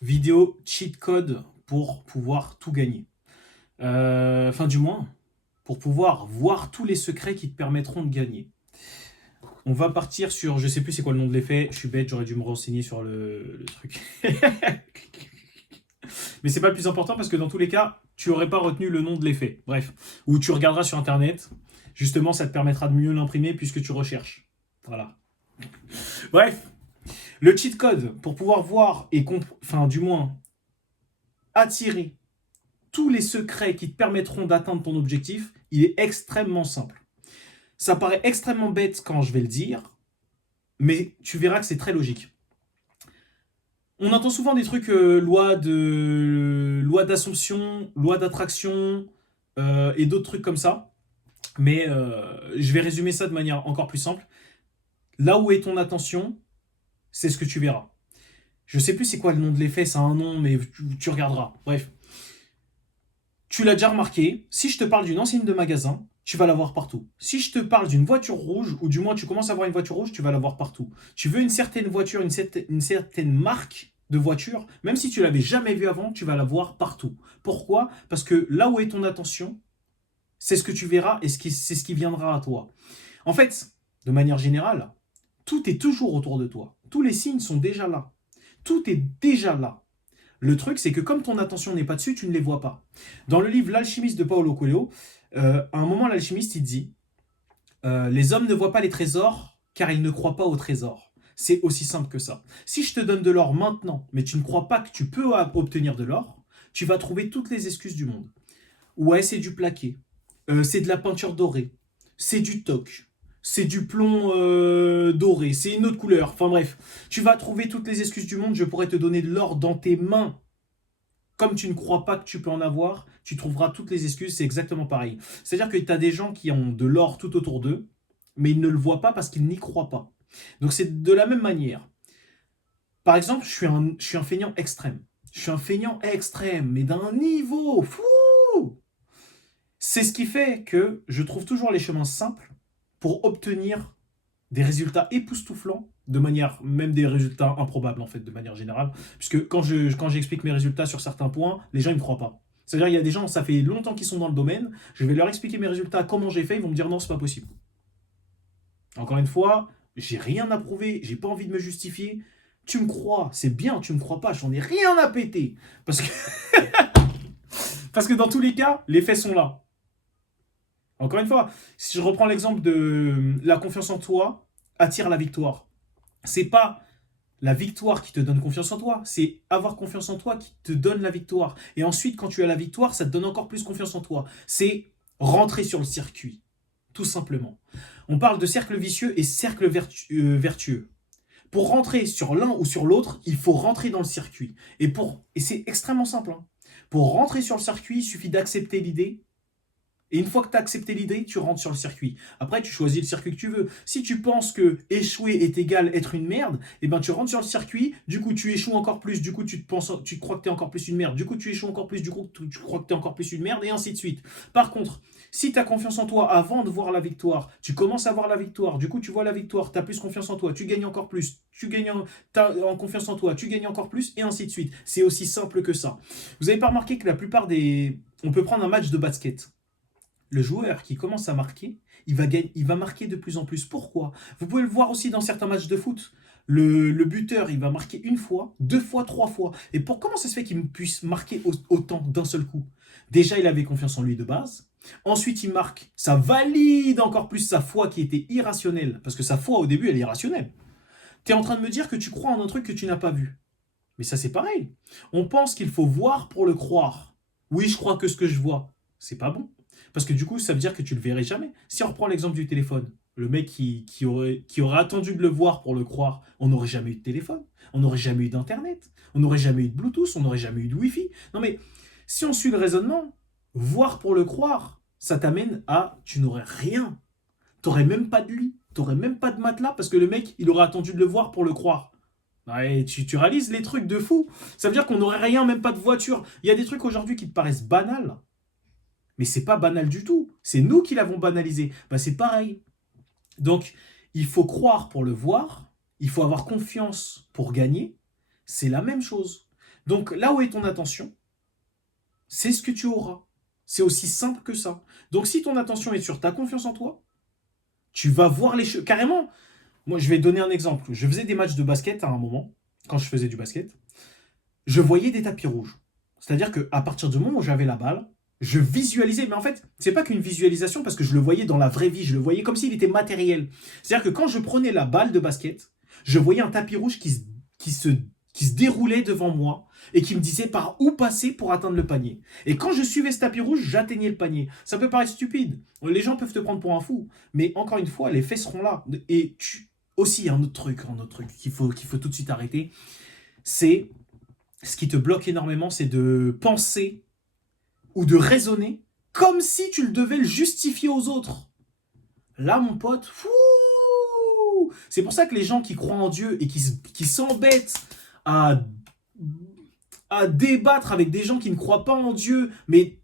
Vidéo cheat code pour pouvoir tout gagner. Enfin, du moins, pour pouvoir voir tous les secrets qui te permettront de gagner. On va partir sur, je sais plus c'est quoi le nom de l'effet, je suis bête, j'aurais dû me renseigner sur le truc. Mais c'est pas le plus important parce que dans tous les cas, tu aurais pas retenu le nom de l'effet. Bref, ou tu regarderas sur internet, justement ça te permettra de mieux l'imprimer puisque tu recherches. Voilà. Bref, le cheat code pour pouvoir voir et enfin du moins attirer tous les secrets qui te permettront d'atteindre ton objectif, il est extrêmement simple. Ça paraît extrêmement bête quand je vais le dire, mais tu verras que c'est très logique. On entend souvent des trucs loi d'assomption, loi d'attraction et d'autres trucs comme ça. Mais je vais résumer ça de manière encore plus simple. Là où est ton attention, c'est ce que tu verras. Je sais plus c'est quoi le nom de l'effet, ça a un nom, mais tu regarderas. Bref. Tu l'as déjà remarqué, si je te parle d'une enseigne de magasin, tu vas la voir partout. Si je te parle d'une voiture rouge, ou du moins tu commences à voir une voiture rouge, tu vas la voir partout. Tu veux une certaine voiture, une certaine marque de voiture, même si tu l'avais jamais vue avant, tu vas la voir partout. Pourquoi? Parce que là où est ton attention, c'est ce que tu verras et c'est ce qui viendra à toi. En fait, de manière générale, tout est toujours autour de toi. Tous les signes sont déjà là. Tout est déjà là. Le truc, c'est que comme ton attention n'est pas dessus, tu ne les vois pas. Dans le livre L'alchimiste de Paulo Coelho, à un moment, l'alchimiste, il dit les hommes ne voient pas les trésors car ils ne croient pas aux trésors. C'est aussi simple que ça. Si je te donne de l'or maintenant, mais tu ne crois pas que tu peux obtenir de l'or, tu vas trouver toutes les excuses du monde. Ouais, c'est du plaqué. C'est de la peinture dorée. C'est du toc. C'est du plomb doré. C'est une autre couleur. Enfin bref, tu vas trouver toutes les excuses du monde. Je pourrais te donner de l'or dans tes mains. Comme tu ne crois pas que tu peux en avoir, tu trouveras toutes les excuses. C'est exactement pareil. C'est-à-dire que tu as des gens qui ont de l'or tout autour d'eux, mais ils ne le voient pas parce qu'ils n'y croient pas. Donc c'est de la même manière. Par exemple, je suis un feignant extrême. Je suis un feignant extrême, mais d'un niveau fou. C'est ce qui fait que je trouve toujours les chemins simples pour obtenir des résultats époustouflants, de manière, même des résultats improbables en fait, de manière générale. Puisque quand j'explique mes résultats sur certains points, les gens ne me croient pas. C'est-à-dire, il y a des gens, ça fait longtemps qu'ils sont dans le domaine, je vais leur expliquer mes résultats, comment j'ai fait, ils vont me dire non, c'est pas possible. Encore une fois, j'ai rien à prouver, j'ai pas envie de me justifier. Tu me crois, c'est bien, tu me crois pas, j'en ai rien à péter. Parce que, parce que dans tous les cas, les faits sont là. Encore une fois, si je reprends l'exemple de la confiance en toi attire la victoire. C'est pas la victoire qui te donne confiance en toi, c'est avoir confiance en toi qui te donne la victoire. Et ensuite, quand tu as la victoire, ça te donne encore plus confiance en toi. C'est rentrer sur le circuit, tout simplement. On parle de cercle vicieux et cercle vertueux. Pour rentrer sur l'un ou sur l'autre, il faut rentrer dans le circuit. Et c'est extrêmement simple. Hein. Pour rentrer sur le circuit, il suffit d'accepter l'idée. Et une fois que tu as accepté l'idée, tu rentres sur le circuit. Après, tu choisis le circuit que tu veux. Si tu penses que échouer est égal être une merde, eh ben tu rentres sur le circuit, du coup tu échoues encore plus, du coup tu crois que tu es encore plus une merde, du coup tu échoues encore plus, du coup tu crois que tu es encore plus une merde, et ainsi de suite. Par contre, si tu as confiance en toi avant de voir la victoire, tu commences à voir la victoire, du coup tu vois la victoire, tu as plus confiance en toi, tu gagnes encore plus, en confiance en toi, tu gagnes encore plus, et ainsi de suite. C'est aussi simple que ça. Vous n'avez pas remarqué que la plupart des... On peut prendre un match de basket. Le joueur qui commence à marquer, il va marquer de plus en plus. Pourquoi? Vous pouvez le voir aussi dans certains matchs de foot. Le buteur, il va marquer une fois, deux fois, trois fois. Et comment ça se fait qu'il puisse marquer autant d'un seul coup? Déjà, il avait confiance en lui de base. Ensuite, il marque. Ça valide encore plus sa foi qui était irrationnelle. Parce que sa foi, au début, elle est irrationnelle. Tu es en train de me dire que tu crois en un truc que tu n'as pas vu. Mais ça, c'est pareil. On pense qu'il faut voir pour le croire. Oui, je crois que ce que je vois, c'est pas bon. Parce que du coup, ça veut dire que tu le verrais jamais. Si on reprend l'exemple du téléphone, le mec qui aurait attendu de le voir pour le croire, on n'aurait jamais eu de téléphone, on n'aurait jamais eu d'internet, on n'aurait jamais eu de Bluetooth, on n'aurait jamais eu de Wi-Fi. Non mais, si on suit le raisonnement, voir pour le croire, ça t'amène à tu n'aurais rien. T'aurais même pas de lit, t'aurais même pas de matelas parce que le mec, il aurait attendu de le voir pour le croire. Ouais, tu réalises les trucs de fou. Ça veut dire qu'on n'aurait rien, même pas de voiture. Il y a des trucs aujourd'hui qui te paraissent banals. Mais c'est pas banal du tout. C'est nous qui l'avons banalisé. Bah, c'est pareil. Donc, il faut croire pour le voir. Il faut avoir confiance pour gagner. C'est la même chose. Donc là où est ton attention, c'est ce que tu auras. C'est aussi simple que ça. Donc si ton attention est sur ta confiance en toi, tu vas voir les choses. Carrément, moi je vais donner un exemple. Je faisais des matchs de basket à un moment, quand je faisais du basket, je voyais des tapis rouges. C'est-à-dire qu'à partir du moment où j'avais la balle, je visualisais. Mais en fait, c'est pas qu'une visualisation parce que je le voyais dans la vraie vie. Je le voyais comme s'il était matériel. C'est-à-dire que quand je prenais la balle de basket, je voyais un tapis rouge qui se, qui se déroulait devant moi et qui me disait par où passer pour atteindre le panier. Et quand je suivais ce tapis rouge, j'atteignais le panier. Ça peut paraître stupide. Les gens peuvent te prendre pour un fou. Mais encore une fois, les faits seront là. Et aussi, un autre truc qu'il faut tout de suite arrêter, c'est ce qui te bloque énormément, c'est de penser ou de raisonner comme si tu le devais le justifier aux autres. Là, mon pote, fou. C'est pour ça que les gens qui croient en Dieu et qui s'embêtent à, à débattre avec des gens qui ne croient pas en Dieu, mais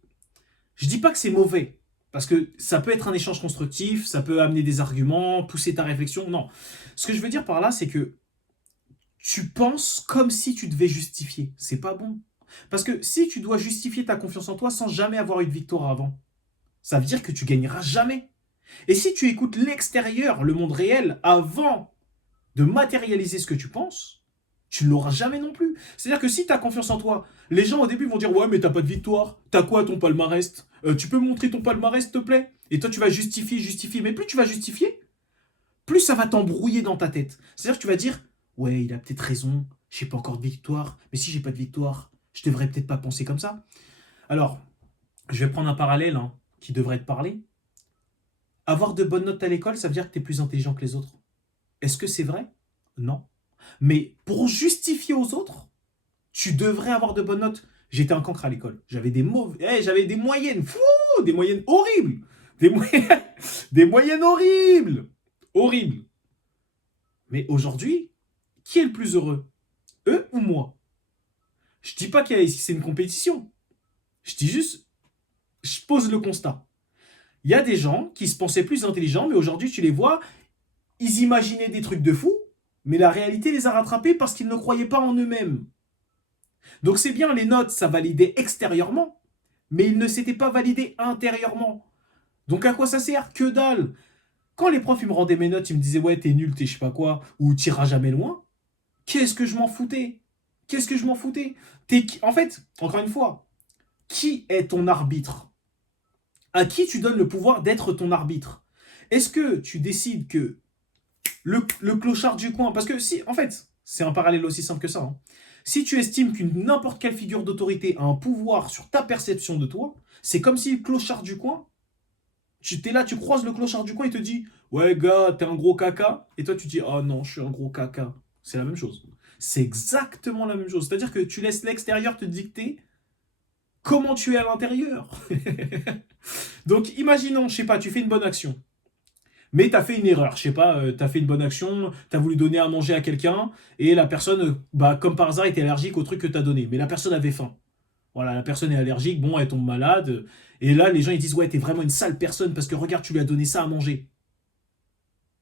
je dis pas que c'est mauvais, parce que ça peut être un échange constructif, ça peut amener des arguments, pousser ta réflexion. Non. Ce que je veux dire par là, c'est que tu penses comme si tu devais justifier. C'est pas bon. Parce que si tu dois justifier ta confiance en toi sans jamais avoir eu de victoire avant, ça veut dire que tu gagneras jamais. Et si tu écoutes l'extérieur, le monde réel, avant de matérialiser ce que tu penses, tu ne l'auras jamais non plus. C'est-à-dire que si tu as confiance en toi, les gens au début vont dire ouais mais t'as pas de victoire, t'as quoi ton palmarès, tu peux me montrer ton palmarès s'il te plaît. Et toi tu vas justifier, mais plus tu vas justifier, plus ça va t'embrouiller dans ta tête. C'est-à-dire que tu vas dire ouais il a peut-être raison, j'ai pas encore de victoire, mais si j'ai pas de victoire, je devrais peut-être pas penser comme ça. Alors, je vais prendre un parallèle qui devrait te parler. Avoir de bonnes notes à l'école, ça veut dire que tu es plus intelligent que les autres. Est-ce que c'est vrai? Non. Mais pour justifier aux autres, tu devrais avoir de bonnes notes. J'étais un cancre à l'école. J'avais des j'avais des moyennes, des moyennes horribles. Des, moyennes, des moyennes horribles. Horribles. Mais aujourd'hui, qui est le plus heureux? Eux ou moi? Je dis pas que c'est une compétition. Je dis juste, je pose le constat. Il y a des gens qui se pensaient plus intelligents, mais aujourd'hui, tu les vois, ils imaginaient des trucs de fou, mais la réalité les a rattrapés parce qu'ils ne croyaient pas en eux-mêmes. Donc c'est bien, les notes, ça validait extérieurement, mais ils ne s'étaient pas validés intérieurement. Donc à quoi ça sert? Que dalle. Quand les profs ils me rendaient mes notes, ils me disaient ouais t'es nul, t'es je sais pas quoi, ou t'iras jamais loin, qu'est-ce que je m'en foutais? Qu'est-ce que je m'en foutais? En fait, encore une fois, qui est ton arbitre? À qui tu donnes le pouvoir d'être ton arbitre? Est-ce que tu décides que le clochard du coin, parce que si, en fait, c'est un parallèle aussi simple que ça. Si tu estimes qu'une n'importe quelle figure d'autorité a un pouvoir sur ta perception de toi, c'est comme si le clochard du coin, tu es là, tu croises le clochard du coin et te dit ouais gars, t'es un gros caca. Et toi tu dis oh non, je suis un gros caca. C'est la même chose. C'est exactement la même chose. C'est-à-dire que tu laisses l'extérieur te dicter comment tu es à l'intérieur. Donc imaginons, je sais pas, tu fais une bonne action. Mais tu as fait une erreur, je sais pas, tu as fait une bonne action, tu as voulu donner à manger à quelqu'un, et la personne, comme par hasard, était allergique au truc que tu as donné. Mais la personne avait faim. Voilà, la personne est allergique, bon, elle tombe malade. Et là, les gens, ils disent, ouais, t'es vraiment une sale personne parce que regarde, tu lui as donné ça à manger.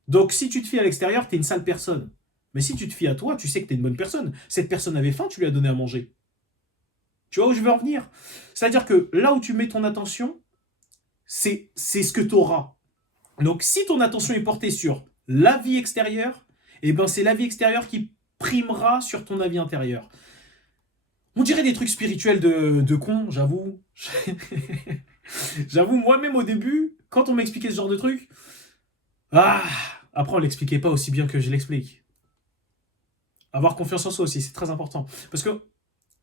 Donc, si tu te fies à l'extérieur, t'es une sale personne. Mais si tu te fies à toi, tu sais que t'es une bonne personne. Cette personne avait faim, tu lui as donné à manger. Tu vois où je veux en venir? C'est-à-dire que là où tu mets ton attention, c'est ce que tu auras. Donc, si ton attention est portée sur la vie extérieure, eh ben, c'est la vie extérieure qui primera sur ton avis intérieur. On dirait des trucs spirituels de con, j'avoue. J'avoue, moi-même au début, quand on m'expliquait ce genre de trucs, après on l'expliquait pas aussi bien que je l'explique. Avoir confiance en soi aussi, c'est très important. Parce que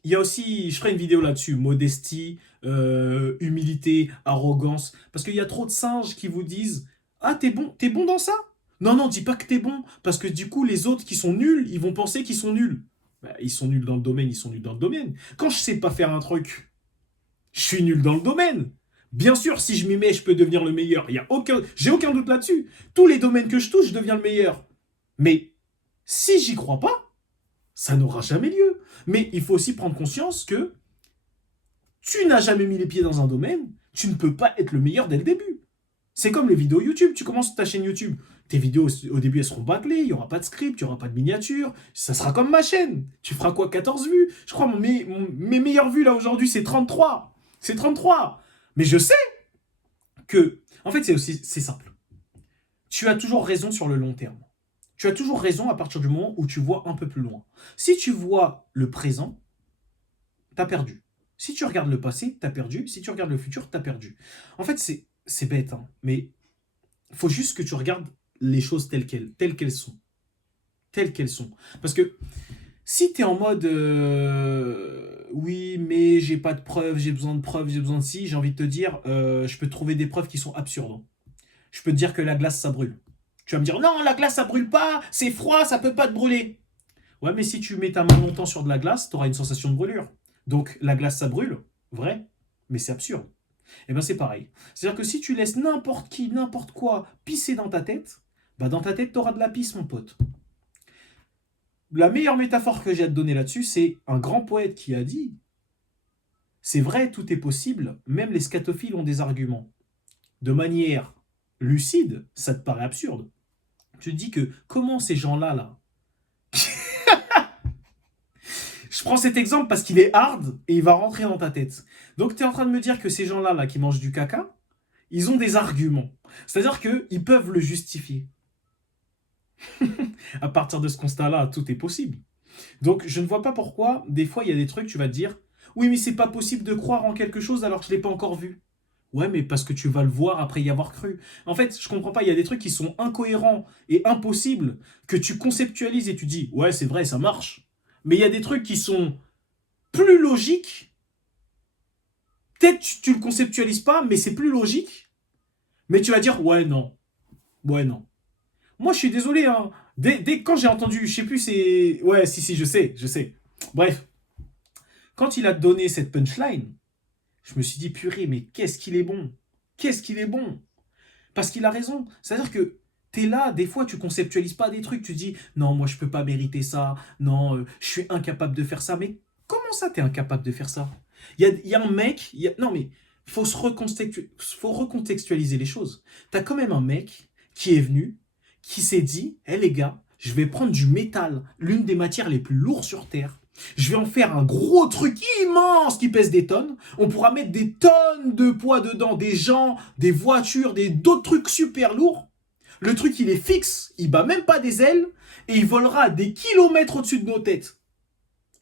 il y a aussi, je ferai une vidéo là-dessus, modestie, humilité, arrogance. Parce qu'il y a trop de singes qui vous disent ah, t'es bon dans ça? Non, non, dis pas que t'es bon, parce que du coup, les autres qui sont nuls, ils vont penser qu'ils sont nuls. Bah, ils sont nuls dans le domaine, ils sont nuls dans le domaine. Quand je sais pas faire un truc, je suis nul dans le domaine. Bien sûr, si je m'y mets, je peux devenir le meilleur. J'ai aucun doute là-dessus. Tous les domaines que je touche, je deviens le meilleur. Mais si j'y crois pas, ça n'aura jamais lieu. Mais il faut aussi prendre conscience que tu n'as jamais mis les pieds dans un domaine, tu ne peux pas être le meilleur dès le début. C'est comme les vidéos YouTube. Tu commences ta chaîne YouTube, Tes vidéos, au début, elles seront bâclées, il n'y aura pas de script, il n'y aura pas de miniature. Ça sera comme ma chaîne. Tu feras quoi, 14 vues? Je crois mes meilleures vues, là, aujourd'hui, c'est 33. C'est 33. Mais je sais que... En fait, c'est simple. Tu as toujours raison sur le long terme. Tu as toujours raison à partir du moment où tu vois un peu plus loin. Si tu vois le présent, t'as perdu. Si tu regardes le passé, t'as perdu. Si tu regardes le futur, t'as perdu. En fait, c'est bête, hein, mais il faut juste que tu regardes les choses telles qu'elles sont. Telles qu'elles sont. Parce que si tu es en mode oui, mais j'ai pas de preuves, j'ai besoin de preuves, j'ai besoin de ci, j'ai envie de te dire, je peux te trouver des preuves qui sont absurdes. Je peux te dire que la glace, ça brûle. Tu vas me dire, non, la glace, ça brûle pas, c'est froid, ça peut pas te brûler. Ouais, mais si tu mets ta main longtemps sur de la glace, tu auras une sensation de brûlure. Donc, la glace, ça brûle, vrai, mais c'est absurde. Et ben c'est pareil. C'est-à-dire que si tu laisses n'importe qui, n'importe quoi pisser dans ta tête, bah dans ta tête, tu auras de la pisse, mon pote. La meilleure métaphore que j'ai à te donner là-dessus, c'est un grand poète qui a dit c'est vrai, tout est possible, même les scatophiles ont des arguments. De manière lucide, ça te paraît absurde. Tu te dis que comment ces gens-là, là, je prends cet exemple parce qu'il est hard et il va rentrer dans ta tête. Donc tu es en train de me dire que ces gens-là, là, qui mangent du caca, ils ont des arguments. C'est-à-dire qu'ils peuvent le justifier. À partir de ce constat-là, tout est possible. Donc je ne vois pas pourquoi, des fois, il y a des trucs, tu vas te dire oui, mais c'est pas possible de croire en quelque chose alors que je ne l'ai pas encore vu. Ouais, mais parce que tu vas le voir après y avoir cru. En fait, je comprends pas, il y a des trucs qui sont incohérents et impossibles que tu conceptualises et tu dis ouais, c'est vrai, ça marche. Mais il y a des trucs qui sont plus logiques. Peut-être tu le conceptualises pas, mais c'est plus logique. Mais tu vas dire ouais, non. Ouais, non. Moi, je suis désolé, hein. Dès quand j'ai entendu, je sais plus, c'est... Ouais, si, je sais, je sais. Bref, quand il a donné cette punchline, je me suis dit, purée, mais qu'est-ce qu'il est bon. Qu'est-ce qu'il est bon. Parce qu'il a raison. C'est-à-dire que t'es là, des fois, tu conceptualises pas des trucs, tu dis, non, moi, je peux pas mériter ça, non, je suis incapable de faire ça. Mais comment ça, t'es incapable de faire ça? Il y a un mec, non, mais faut recontextualiser les choses. T'as quand même un mec qui est venu, qui s'est dit, hé les gars, je vais prendre du métal, l'une des matières les plus lourdes sur Terre. Je vais en faire un gros truc immense qui pèse des tonnes. On pourra mettre des tonnes de poids dedans, des gens, des voitures, d'autres trucs super lourds. Le truc, il est fixe, il bat même pas des ailes et il volera des kilomètres au-dessus de nos têtes.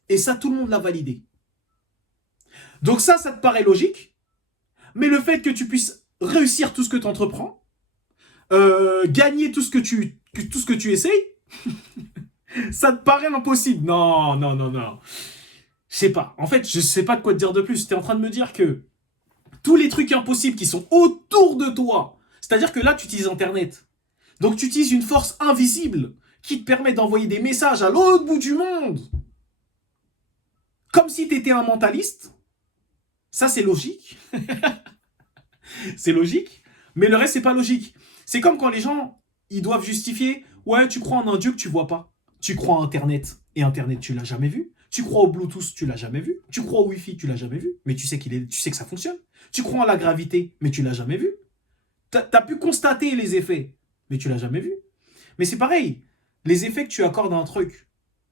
Et ça, tout le monde l'a validé. Donc ça te paraît logique, mais le fait que tu puisses réussir tout ce que tu entreprends, gagner tout ce que tu essayes, ça te paraît impossible. Non, non, non, non. Je sais pas. En fait, je sais pas de quoi te dire de plus. Tu es en train de me dire que tous les trucs impossibles qui sont autour de toi, c'est-à-dire que là, tu utilises Internet. Donc, tu utilises une force invisible qui te permet d'envoyer des messages à l'autre bout du monde. Comme si tu étais un mentaliste. Ça, c'est logique. C'est logique. Mais le reste, c'est pas logique. C'est comme quand les gens, ils doivent justifier ouais, tu crois en un Dieu que tu vois pas. Tu crois en Internet. Et Internet, tu l'as jamais vu. Tu crois au Bluetooth, tu l'as jamais vu. Tu crois au Wi-Fi, tu l'as jamais vu. Mais tu sais que ça fonctionne. Tu crois en la gravité, mais tu l'as jamais vu. T'as pu constater les effets, mais tu l'as jamais vu. Mais c'est pareil. Les effets que tu accordes à un truc,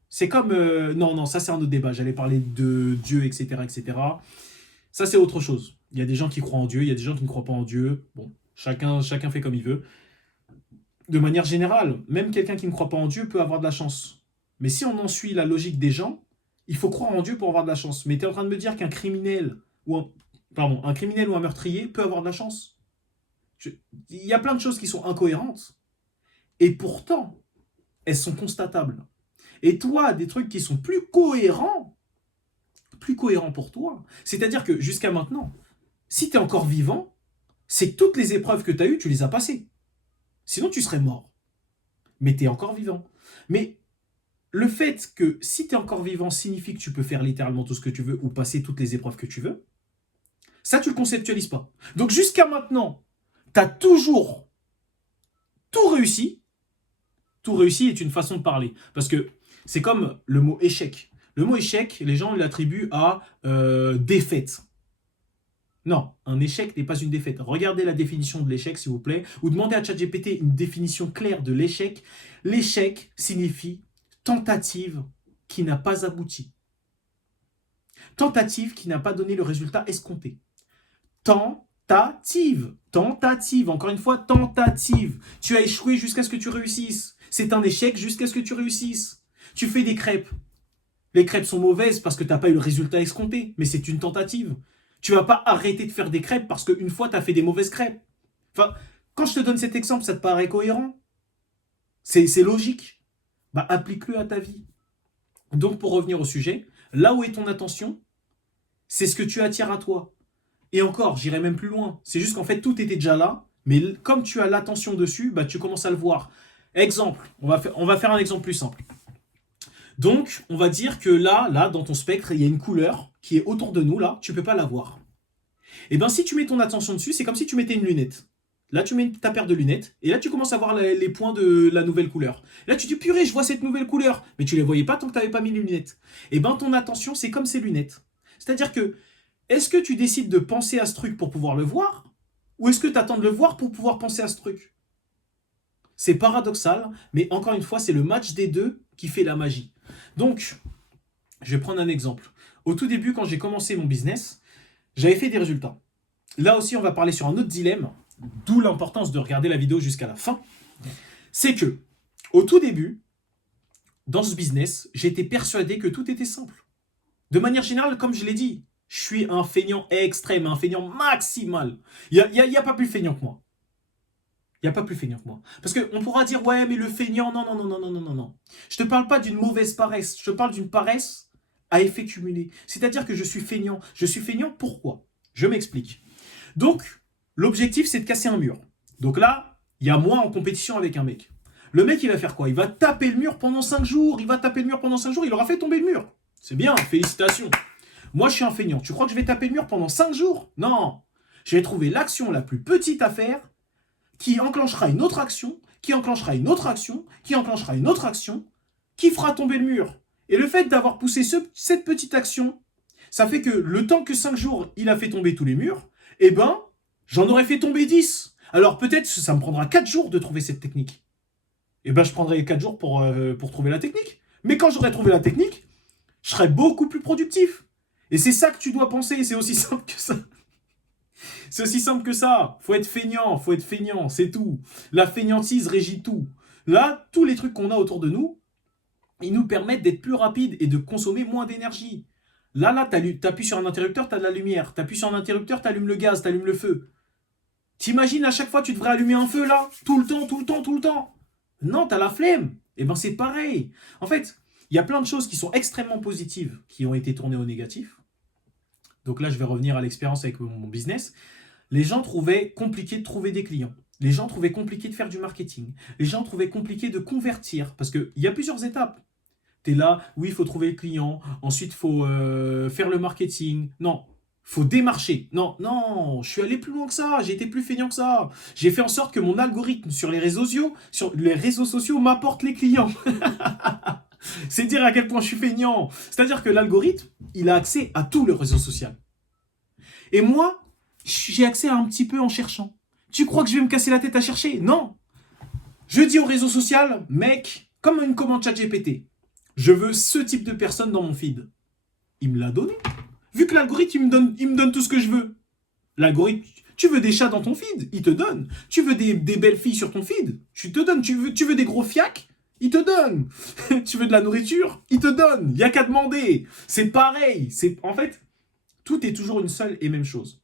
c'est comme... non, ça c'est un autre débat. J'allais parler de Dieu, etc., etc. Ça c'est autre chose. Il y a des gens qui croient en Dieu, il y a des gens qui ne croient pas en Dieu. Bon, chacun fait comme il veut. De manière générale, même quelqu'un qui ne croit pas en Dieu peut avoir de la chance. Mais si on en suit la logique des gens, il faut croire en Dieu pour avoir de la chance. Mais tu es en train de me dire qu'un criminel un criminel ou un meurtrier peut avoir de la chance? Il y a plein de choses qui sont incohérentes. Et pourtant, elles sont constatables. Et toi, des trucs qui sont plus cohérents pour toi. C'est-à-dire que jusqu'à maintenant, si tu es encore vivant, c'est que toutes les épreuves que tu as eues, tu les as passées. Sinon, tu serais mort. Mais tu es encore vivant. Mais le fait que si tu es encore vivant signifie que tu peux faire littéralement tout ce que tu veux ou passer toutes les épreuves que tu veux, ça, tu le conceptualises pas. Donc jusqu'à maintenant, tu as toujours tout réussi. Tout réussi est une façon de parler. Parce que c'est comme le mot échec. Le mot échec, les gens l'attribuent à défaite. Non, un échec n'est pas une défaite. Regardez la définition de l'échec, s'il vous plaît, ou demandez à ChatGPT une définition claire de l'échec. L'échec signifie tentative qui n'a pas abouti. Tentative qui n'a pas donné le résultat escompté. Tentative. Tentative. Encore une fois, tentative. Tu as échoué jusqu'à ce que tu réussisses. C'est un échec jusqu'à ce que tu réussisses. Tu fais des crêpes. Les crêpes sont mauvaises parce que tu n'as pas eu le résultat escompté, mais c'est une tentative. Tu vas pas arrêter de faire des crêpes parce qu'une fois, tu as fait des mauvaises crêpes. Enfin, quand je te donne cet exemple, ça te paraît cohérent? C'est logique. Bah, applique-le à ta vie. Donc, pour revenir au sujet, là où est ton attention, c'est ce que tu attires à toi. Et encore, j'irai même plus loin. C'est juste qu'en fait, tout était déjà là, mais comme tu as l'attention dessus, bah, tu commences à le voir. Exemple, on va faire un exemple plus simple. Donc, on va dire que là, dans ton spectre, il y a une couleur qui est autour de nous, là, tu ne peux pas la voir. Et bien, si tu mets ton attention dessus, c'est comme si tu mettais une lunette. Là, tu mets ta paire de lunettes, et là, tu commences à voir les points de la nouvelle couleur. Là, tu dis, purée, je vois cette nouvelle couleur. Mais tu ne les voyais pas tant que tu n'avais pas mis les lunettes. Et bien, ton attention, c'est comme ces lunettes. C'est-à-dire que, est-ce que tu décides de penser à ce truc pour pouvoir le voir, ou est-ce que tu attends de le voir pour pouvoir penser à ce truc? C'est paradoxal, mais encore une fois, c'est le match des deux qui fait la magie. Donc, je vais prendre un exemple. Au tout début, quand j'ai commencé mon business, j'avais fait des résultats. Là aussi, on va parler sur un autre dilemme, d'où l'importance de regarder la vidéo jusqu'à la fin. C'est que, au tout début, dans ce business, j'étais persuadé que tout était simple. De manière générale, comme je l'ai dit, je suis un feignant extrême, un feignant maximal. Il n'y a pas plus feignant que moi. Il n'y a pas plus feignant que moi. Parce qu'on pourra dire, ouais, mais le feignant, non, non, non, non, non, non, non, non. Je ne te parle pas d'une mauvaise paresse, je te parle d'une paresse à effet cumulé. C'est-à-dire que je suis feignant. Je suis feignant pourquoi? Je m'explique. Donc, l'objectif, c'est de casser un mur. Donc là, il y a moi en compétition avec un mec. Le mec, il va faire quoi? Il va taper le mur pendant 5 jours. Il va taper le mur pendant 5 jours. Il aura fait tomber le mur. C'est bien, félicitations. Moi, je suis un feignant. Tu crois que je vais taper le mur pendant 5 jours? Non. Je vais trouver l'action la plus petite à faire qui enclenchera une autre action, qui enclenchera une autre action, qui enclenchera une autre action, qui fera tomber le mur. Et le fait d'avoir poussé cette petite action, ça fait que le temps que 5 jours, il a fait tomber tous les murs, eh ben, j'en aurais fait tomber 10. Alors peut-être que ça me prendra 4 jours de trouver cette technique. Eh ben, je prendrai 4 jours pour trouver la technique. Mais quand j'aurai trouvé la technique, je serai beaucoup plus productif. Et c'est ça que tu dois penser, c'est aussi simple que ça. C'est aussi simple que ça. Faut être feignant, c'est tout. La feignantise régit tout. Là, tous les trucs qu'on a autour de nous, ils nous permettent d'être plus rapides et de consommer moins d'énergie. Là, t'appuies sur un interrupteur, t'as de la lumière. T'appuies sur un interrupteur, t'allumes le gaz, t'allumes le feu. T'imagines à chaque fois tu devrais allumer un feu là? Tout le temps, tout le temps, tout le temps. Non, t'as la flemme. Eh ben c'est pareil. En fait, il y a plein de choses qui sont extrêmement positives qui ont été tournées au négatif. Donc là, je vais revenir à l'expérience avec mon business. Les gens trouvaient compliqué de trouver des clients. Les gens trouvaient compliqué de faire du marketing. Les gens trouvaient compliqué de convertir. Parce qu'il y a plusieurs étapes. Tu es là, oui, il faut trouver le client. Ensuite, il faut faire le marketing. Non, il faut démarcher. Non, non, je suis allé plus loin que ça. J'ai été plus feignant que ça. J'ai fait en sorte que mon algorithme sur les réseaux sociaux m'apporte les clients. C'est dire à quel point je suis feignant. C'est-à-dire que l'algorithme, il a accès à tout le réseau social. Et moi, j'ai accès à un petit peu en cherchant. Tu crois que je vais me casser la tête à chercher? Non. Je dis au réseau social, mec, comme une commande ChatGPT, je veux ce type de personne dans mon feed. Il me l'a donné. Vu que l'algorithme, il me donne tout ce que je veux. L'algorithme, tu veux des chats dans ton feed? Il te donne. Tu veux des belles filles sur ton feed? Je te donne. Tu veux des gros fiacs? Il te donne. Tu veux de la nourriture? Il te donne. Il n'y a qu'à demander. C'est pareil. En fait, tout est toujours une seule et même chose.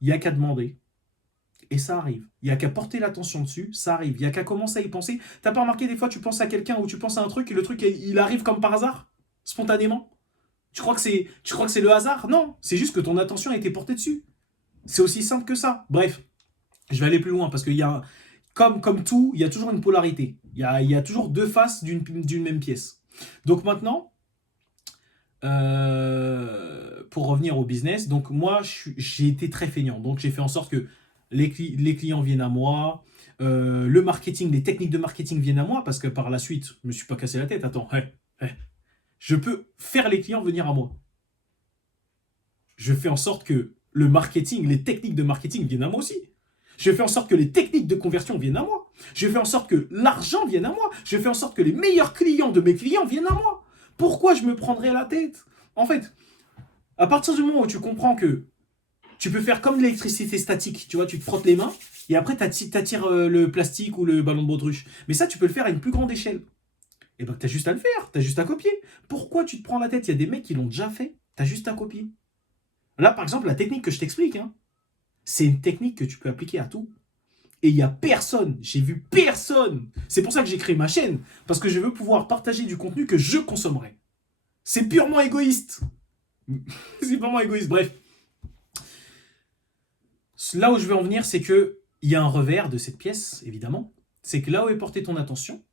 Il n'y a qu'à demander. Et ça arrive. Il n'y a qu'à porter l'attention dessus, ça arrive. Il n'y a qu'à commencer à y penser. T'as pas remarqué des fois, tu penses à quelqu'un ou tu penses à un truc et le truc, il arrive comme par hasard? Spontanément? Tu crois que c'est le hasard? Non. C'est juste que ton attention a été portée dessus. C'est aussi simple que ça. Bref, je vais aller plus loin parce qu'il y a, comme tout, il y a toujours une polarité. Il y a toujours deux faces d'une même pièce. Donc maintenant, pour revenir au business, donc moi, j'ai été très feignant. Donc j'ai fait en sorte que les clients viennent à moi, le marketing, les techniques de marketing viennent à moi, parce que par la suite, je ne me suis pas cassé la tête. Attends, je peux faire les clients venir à moi. Je fais en sorte que le marketing, les techniques de marketing viennent à moi aussi. Je fais en sorte que les techniques de conversion viennent à moi. Je fais en sorte que l'argent vienne à moi. Je fais en sorte que les meilleurs clients de mes clients viennent à moi. Pourquoi je me prendrais la tête? En fait, à partir du moment où tu comprends que tu peux faire comme l'électricité statique, tu vois, tu te frottes les mains et après tu attires le plastique ou le ballon de baudruche. Mais ça, tu peux le faire à une plus grande échelle. Et ben, t'as juste à le faire, t'as juste à copier. Pourquoi tu te prends la tête? Il y a des mecs qui l'ont déjà fait, t'as juste à copier. Là, par exemple, la technique que je t'explique, hein, c'est une technique que tu peux appliquer à tout. Et il n'y a personne, j'ai vu personne. C'est pour ça que j'ai créé ma chaîne, parce que je veux pouvoir partager du contenu que je consommerai. C'est purement égoïste. C'est purement égoïste, bref. Là où je veux en venir, c'est que il y a un revers de cette pièce, évidemment. C'est que là où est portée ton attention,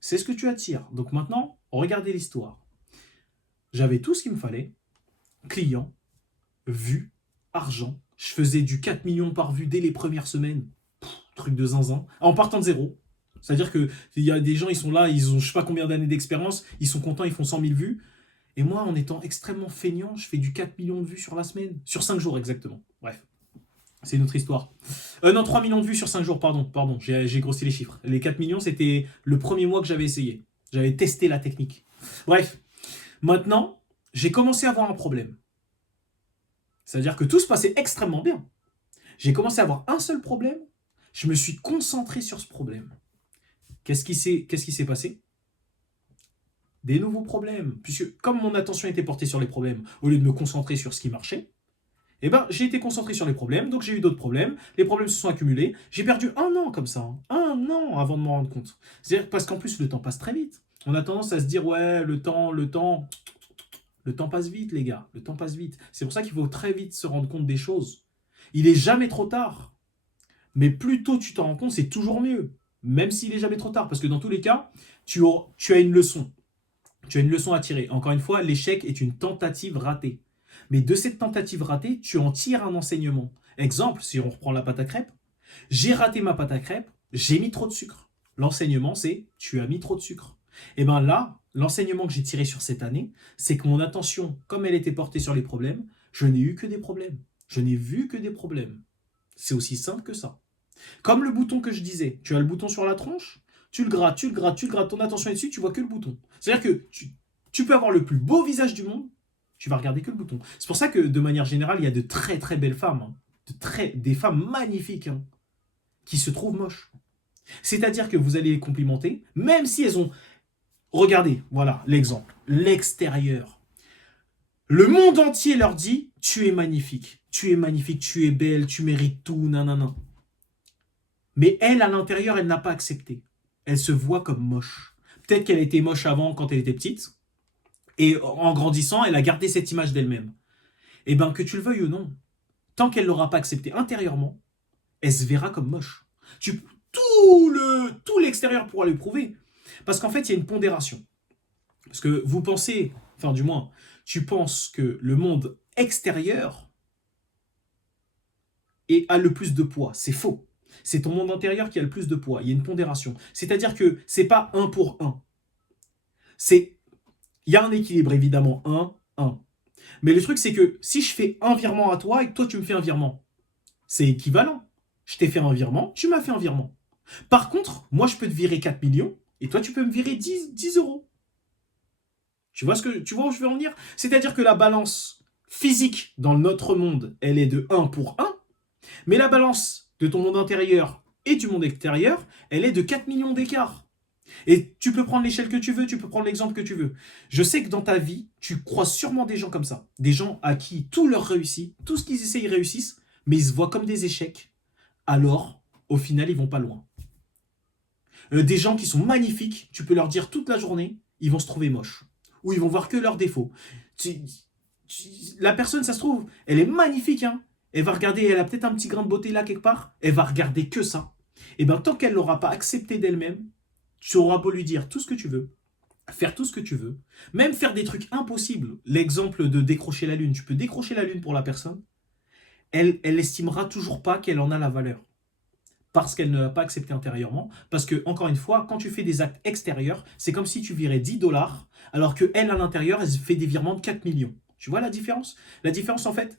c'est ce que tu attires. Donc maintenant, regardez l'histoire. J'avais tout ce qu'il me fallait. Clients, vues, argent. Je faisais du 4 millions par vue dès les premières semaines. Truc de zinzin. En partant de zéro. C'est-à-dire qu'il y a des gens, ils sont là, ils ont je sais pas combien d'années d'expérience, ils sont contents, ils font 100 000 vues. Et moi, en étant extrêmement feignant, je fais du 4 millions de vues sur la semaine. Sur 5 jours exactement. Bref. C'est une autre histoire. Non, 3 millions de vues sur 5 jours, pardon, j'ai grossi les chiffres. Les 4 millions, c'était le premier mois que j'avais essayé. J'avais testé la technique. Bref, maintenant, j'ai commencé à avoir un problème. C'est-à-dire que tout se passait extrêmement bien. J'ai commencé à avoir un seul problème. Je me suis concentré sur ce problème. Qu'est-ce qui s'est passé? Des nouveaux problèmes. Puisque comme mon attention était portée sur les problèmes, au lieu de me concentrer sur ce qui marchait, eh ben, j'ai été concentré sur les problèmes, donc j'ai eu d'autres problèmes. Les problèmes se sont accumulés. J'ai perdu 1 an comme ça. 1 an avant de m'en rendre compte. C'est-à-dire parce qu'en plus, le temps passe très vite. On a tendance à se dire, ouais, le temps passe vite, les gars. Le temps passe vite. C'est pour ça qu'il faut très vite se rendre compte des choses. Il est jamais trop tard. Mais plus tôt tu t'en rends compte, c'est toujours mieux. Même s'il est jamais trop tard. Parce que dans tous les cas, tu as une leçon. Tu as une leçon à tirer. Encore une fois, l'échec est une tentative ratée. Mais de cette tentative ratée, tu en tires un enseignement. Exemple, si on reprend la pâte à crêpes, j'ai raté ma pâte à crêpes, j'ai mis trop de sucre. L'enseignement, c'est tu as mis trop de sucre. Et bien là, l'enseignement que j'ai tiré sur cette année, c'est que mon attention, comme elle était portée sur les problèmes, je n'ai eu que des problèmes. Je n'ai vu que des problèmes. C'est aussi simple que ça. Comme le bouton que je disais, tu as le bouton sur la tronche, tu le grattes, ton attention est dessus, tu vois que le bouton. C'est-à-dire que tu peux avoir le plus beau visage du monde, tu vas regarder que le bouton. C'est pour ça que de manière générale, il y a de très très belles femmes, hein, des femmes magnifiques, hein, qui se trouvent moches. C'est-à-dire que vous allez les complimenter, même si elles ont... Regardez, voilà l'exemple, l'extérieur. Le monde entier leur dit, tu es magnifique, tu es belle, tu mérites tout, nanana. Mais elle, à l'intérieur, elle n'a pas accepté. Elle se voit comme moche. Peut-être qu'elle était moche avant quand elle était petite, et en grandissant, elle a gardé cette image d'elle-même. Et bien, que tu le veuilles ou non, tant qu'elle ne l'aura pas accepté intérieurement, elle se verra comme moche. Tout l'extérieur pourra le prouver. Parce qu'en fait, il y a une pondération. Parce que vous pensez, enfin du moins, tu penses que le monde extérieur a le plus de poids. C'est faux. C'est ton monde intérieur qui a le plus de poids. Il y a une pondération. C'est-à-dire que c'est pas 1 pour 1. Il y a un équilibre, évidemment, 1. Mais le truc, c'est que si je fais un virement à toi et que toi, tu me fais un virement, c'est équivalent. Je t'ai fait un virement, tu m'as fait un virement. Par contre, moi, je peux te virer 4 millions et toi, tu peux me virer 10 euros. Tu vois où je veux en venir? C'est-à-dire que la balance physique dans notre monde, elle est de 1 pour 1, mais la balance de ton monde intérieur et du monde extérieur, elle est de 4 millions d'écart. Et tu peux prendre l'échelle que tu veux, tu peux prendre l'exemple que tu veux. Je sais que dans ta vie, tu croises sûrement des gens comme ça. Des gens à qui tout leur réussit, tout ce qu'ils essaient, ils réussissent, mais ils se voient comme des échecs. Alors, au final, ils vont pas loin. Des gens qui sont magnifiques, tu peux leur dire toute la journée, ils vont se trouver moches. Ou ils vont voir que leurs défauts. La personne, ça se trouve, elle est magnifique, hein. Elle va regarder, elle a peut-être un petit grain de beauté là quelque part, elle va regarder que ça. Et bien, tant qu'elle l'aura pas accepté d'elle-même, tu auras beau lui dire tout ce que tu veux, faire tout ce que tu veux, même faire des trucs impossibles. L'exemple de décrocher la lune, tu peux décrocher la lune pour la personne, elle estimera toujours pas qu'elle en a la valeur. Parce qu'elle ne l'a pas accepté intérieurement. Parce que, encore une fois, quand tu fais des actes extérieurs, c'est comme si tu virais 10 $, alors qu'elle, à l'intérieur, elle fait des virements de 4 millions. Tu vois la différence? La différence, en fait,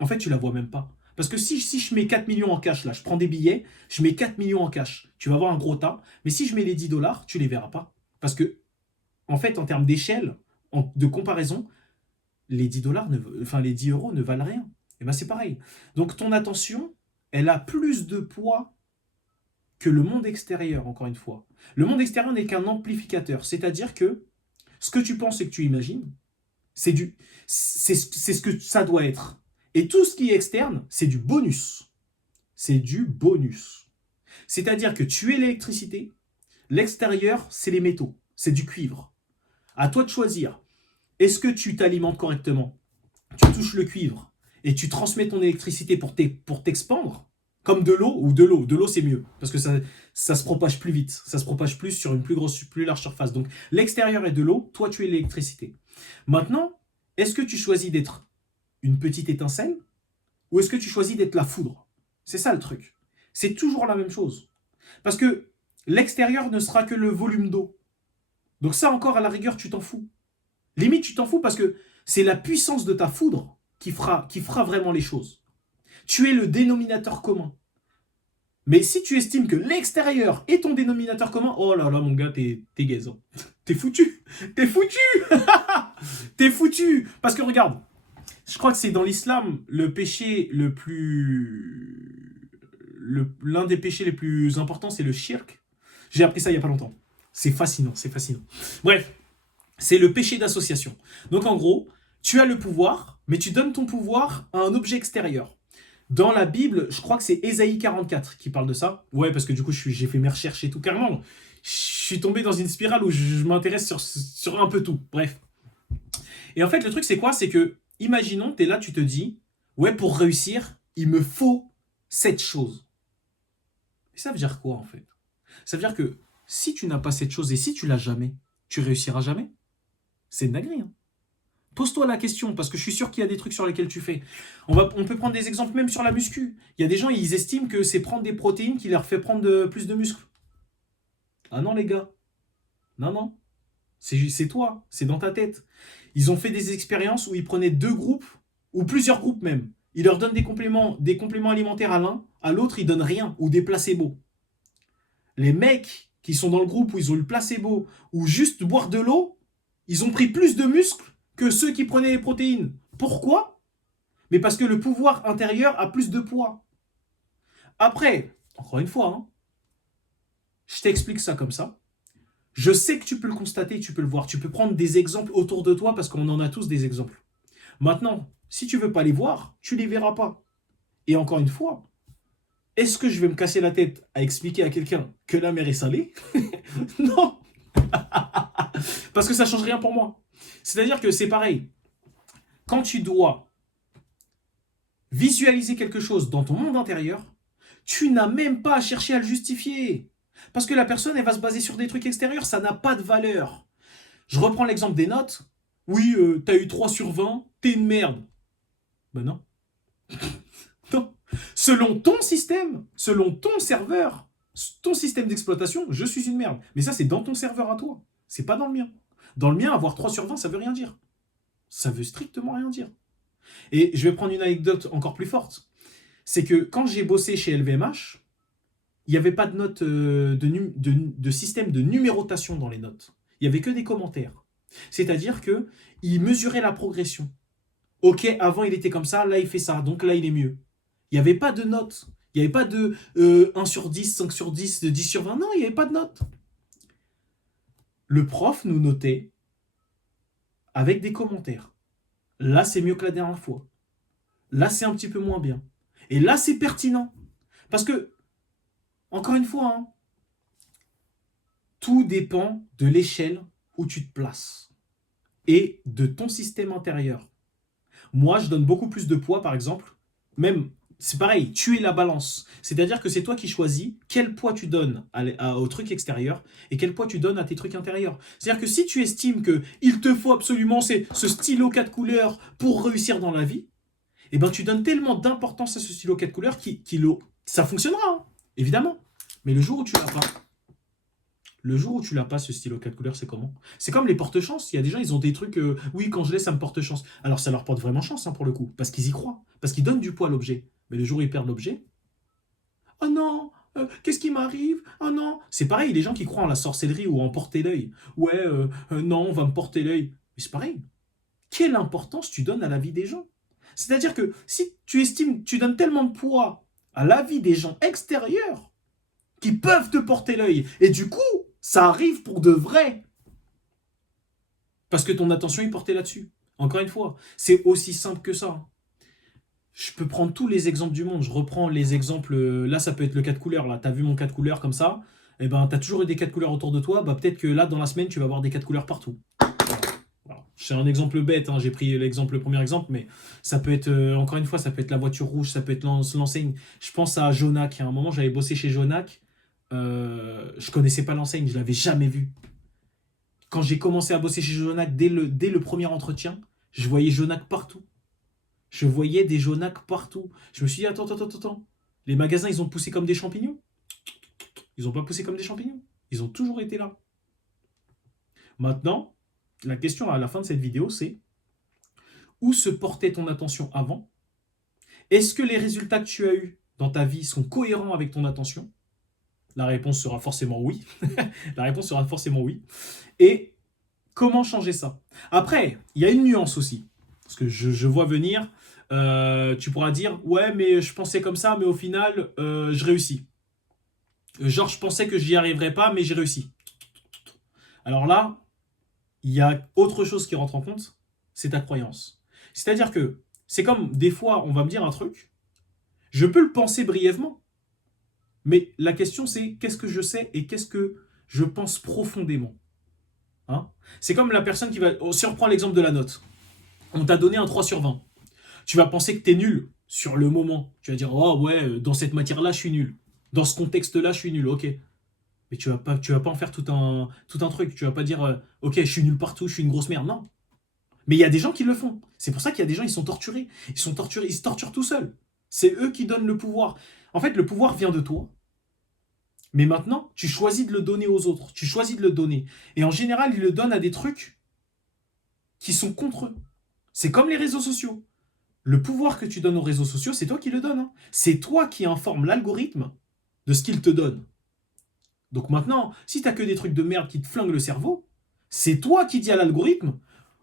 en fait, tu la vois même pas. Parce que si je mets 4 millions en cash, là, je prends des billets, je mets 4 millions en cash, tu vas voir un gros tas. Mais si je mets les 10 dollars, tu les verras pas. Parce que, en fait, en termes d'échelle, de comparaison, les 10 dollars, enfin, les 10 euros ne valent rien. Et ben, c'est pareil. Donc, ton attention, elle a plus de poids que le monde extérieur, encore une fois. Le monde extérieur n'est qu'un amplificateur. C'est-à-dire que ce que tu penses et que tu imagines, c'est ce que ça doit être. Et tout ce qui est externe, c'est du bonus. C'est du bonus. C'est-à-dire que tu es l'électricité, l'extérieur, c'est les métaux, c'est du cuivre. À toi de choisir. Est-ce que tu t'alimentes correctement? Tu touches le cuivre et tu transmets ton électricité pour t'expandre, comme de l'eau ou de l'eau. De l'eau, c'est mieux parce que ça se propage plus vite. Ça se propage plus sur une plus large surface. Donc l'extérieur est de l'eau, toi tu es l'électricité. Maintenant, est-ce que tu choisis d'être une petite étincelle ou est-ce que tu choisis d'être la foudre? C'est ça le truc. C'est toujours la même chose. Parce que l'extérieur ne sera que le volume d'eau. Donc ça encore, à la rigueur, tu t'en fous. Limite, tu t'en fous parce que c'est la puissance de ta foudre qui fera vraiment les choses. Tu es le dénominateur commun. Mais si tu estimes que l'extérieur est ton dénominateur commun, oh là là, mon gars, t'es gaze. Hein. T'es foutu. T'es foutu. T'es foutu. Parce que regarde, je crois que c'est dans l'islam le péché l'un des péchés les plus importants, c'est le shirk. J'ai appris ça il y a pas longtemps. C'est fascinant, c'est fascinant. Bref, c'est le péché d'association. Donc en gros, tu as le pouvoir, mais tu donnes ton pouvoir à un objet extérieur. Dans la Bible, je crois que c'est Ésaïe 44 qui parle de ça. Ouais, parce que du coup, j'ai fait mes recherches et tout. Carrément, je suis tombé dans une spirale où je m'intéresse sur un peu tout. Bref. Et en fait, le truc, c'est quoi? C'est que, imaginons, tu es là, tu te dis, ouais, pour réussir, il me faut cette chose. Et ça veut dire quoi, en fait? Ça veut dire que si tu n'as pas cette chose et si tu l'as jamais, tu réussiras jamais. C'est une dinguerie, hein. Pose-toi la question, parce que je suis sûr qu'il y a des trucs sur lesquels tu fais. On peut prendre des exemples même sur la muscu. Il y a des gens, ils estiment que c'est prendre des protéines qui leur fait prendre plus de muscles. Ah non, les gars. Non, non. C'est toi, c'est dans ta tête. Ils ont fait des expériences où ils prenaient 2 groupes, ou plusieurs groupes même. Ils leur donnent des compléments alimentaires à l'un, à l'autre, ils donnent rien, ou des placebos. Les mecs qui sont dans le groupe où ils ont eu le placebo, ou juste boire de l'eau, ils ont pris plus de muscles que ceux qui prenaient les protéines. Pourquoi? Mais parce que le pouvoir intérieur a plus de poids. Après, encore une fois, hein, je t'explique ça comme ça. Je sais que tu peux le constater, tu peux le voir. Tu peux prendre des exemples autour de toi parce qu'on en a tous des exemples. Maintenant, si tu veux pas les voir, tu les verras pas. Et encore une fois, est-ce que je vais me casser la tête à expliquer à quelqu'un que la mer est salée? Non. Parce que ça change rien pour moi. C'est-à-dire que c'est pareil. Quand tu dois visualiser quelque chose dans ton monde intérieur, tu n'as même pas à chercher à le justifier. Parce que la personne, elle va se baser sur des trucs extérieurs, ça n'a pas de valeur. Je reprends l'exemple des notes. Oui, t'as eu 3 sur 20, t'es une merde. Ben non. Non. Selon ton système, selon ton serveur, ton système d'exploitation, je suis une merde. Mais ça, c'est dans ton serveur à toi. C'est pas dans le mien. Dans le mien, avoir 3 sur 20, ça veut rien dire. Ça veut strictement rien dire. Et je vais prendre une anecdote encore plus forte. C'est que quand j'ai bossé chez LVMH, il n'y avait pas de notes de système de numérotation dans les notes. Il n'y avait que des commentaires. C'est-à-dire qu'ils mesuraient la progression. Ok, avant il était comme ça, là il fait ça, donc là il est mieux. Il n'y avait pas de notes. Il n'y avait pas de 1 sur 10, 5 sur 10, 10 sur 20. Non, il n'y avait pas de notes. Le prof nous notait avec des commentaires. Là, c'est mieux que la dernière fois. Là, c'est un petit peu moins bien. Et là, c'est pertinent. Parce que, encore une fois, hein, tout dépend de l'échelle où tu te places et de ton système intérieur. Moi, je donne beaucoup plus de poids, par exemple. Même, c'est pareil, tu es la balance. C'est-à-dire que c'est toi qui choisis quel poids tu donnes au truc extérieur et quel poids tu donnes à tes trucs intérieurs. C'est-à-dire que si tu estimes qu'il te faut absolument ce stylo 4 couleurs pour réussir dans la vie, eh ben, tu donnes tellement d'importance à ce stylo 4 couleurs ça fonctionnera, hein, évidemment. Mais le jour où tu l'as pas, Le jour où tu l'as pas, ce stylo 4 couleurs, c'est comment? C'est comme les porte-chance. Il y a des gens, ils ont des trucs, oui, quand je l'ai, ça me porte chance. Alors ça leur porte vraiment chance, hein, pour le coup, parce qu'ils y croient, parce qu'ils donnent du poids à l'objet. Mais le jour où ils perdent l'objet, oh non, qu'est-ce qui m'arrive? Oh non. C'est pareil, les gens qui croient en la sorcellerie ou en porter l'œil. Ouais, non, on va me porter l'œil. Mais c'est pareil. Quelle importance tu donnes à la vie des gens? C'est-à-dire que si tu estimes, tu donnes tellement de poids à la vie des gens extérieurs qui peuvent te porter l'œil, et du coup, ça arrive pour de vrai, parce que ton attention est portée là-dessus. Encore une fois, c'est aussi simple que ça. Je peux prendre tous les exemples du monde. Je reprends les exemples. Là, ça peut être le 4 couleurs. Là, tu as vu mon 4 couleurs comme ça. Eh ben, tu as toujours eu des 4 couleurs autour de toi. Bah, peut-être que là, dans la semaine, tu vas avoir des 4 couleurs partout. Voilà. C'est un exemple bête. Hein. J'ai pris le premier exemple. Mais ça peut être, encore une fois, ça peut être la voiture rouge. Ça peut être l'enseigne. Je pense à Jonac. À un moment, j'avais bossé chez Jonac. Je connaissais pas l'enseigne. Je l'avais jamais vue. Quand j'ai commencé à bosser chez Jonac, dès le premier entretien, je voyais Jonac partout. Je voyais des Jonac partout. Je me suis dit, attends. Les magasins, ils ont poussé comme des champignons? Ils n'ont pas poussé comme des champignons. Ils ont toujours été là. Maintenant, la question à la fin de cette vidéo, c'est où se portait ton attention avant? Est-ce que les résultats que tu as eus dans ta vie sont cohérents avec ton attention? La réponse sera forcément oui. La réponse sera forcément oui. Et comment changer ça? Après, il y a une nuance aussi. Parce que je vois venir, tu pourras dire, ouais, mais je pensais comme ça, mais au final, je réussis. Genre, je pensais que j'y arriverais pas, mais j'ai réussi. Alors là, il y a autre chose qui rentre en compte, c'est ta croyance. C'est-à-dire que c'est comme des fois, on va me dire un truc, je peux le penser brièvement, mais la question c'est qu'est-ce que je sais et qu'est-ce que je pense profondément. Hein? C'est comme la personne qui va... Si on reprend l'exemple de la note, on t'a donné un 3 sur 20. Tu vas penser que tu es nul sur le moment. Tu vas dire, oh ouais, dans cette matière-là, je suis nul. Dans ce contexte-là, je suis nul, ok. Mais tu vas pas en faire tout un truc. Tu vas pas dire, ok, je suis nul partout, je suis une grosse merde. Non. Mais il y a des gens qui le font. C'est pour ça qu'il y a des gens, ils sont torturés. Ils sont torturés, ils se torturent tout seuls. C'est eux qui donnent le pouvoir. En fait, le pouvoir vient de toi. Mais maintenant, tu choisis de le donner aux autres. Tu choisis de le donner. Et en général, ils le donnent à des trucs qui sont contre eux. C'est comme les réseaux sociaux. Le pouvoir que tu donnes aux réseaux sociaux, c'est toi qui le donnes. Hein. C'est toi qui informe l'algorithme de ce qu'il te donne. Donc maintenant, si t'as que des trucs de merde qui te flinguent le cerveau, c'est toi qui dis à l'algorithme,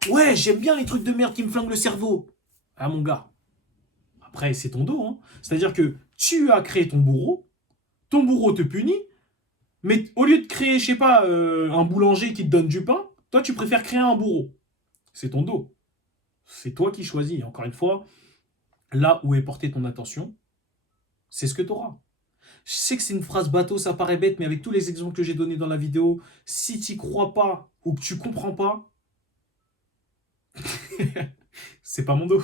ouais, j'aime bien les trucs de merde qui me flinguent le cerveau. Ah mon gars. Après, c'est ton dos. Hein. C'est-à-dire que tu as créé ton bourreau te punit, mais au lieu de créer, je sais pas, un boulanger qui te donne du pain, toi tu préfères créer un bourreau. C'est ton dos. C'est toi qui choisis. Encore une fois, là où est portée ton attention, c'est ce que tu auras. Je sais que c'est une phrase bateau, ça paraît bête, mais avec tous les exemples que j'ai donnés dans la vidéo, si tu crois pas ou que tu comprends pas, c'est pas mon dos.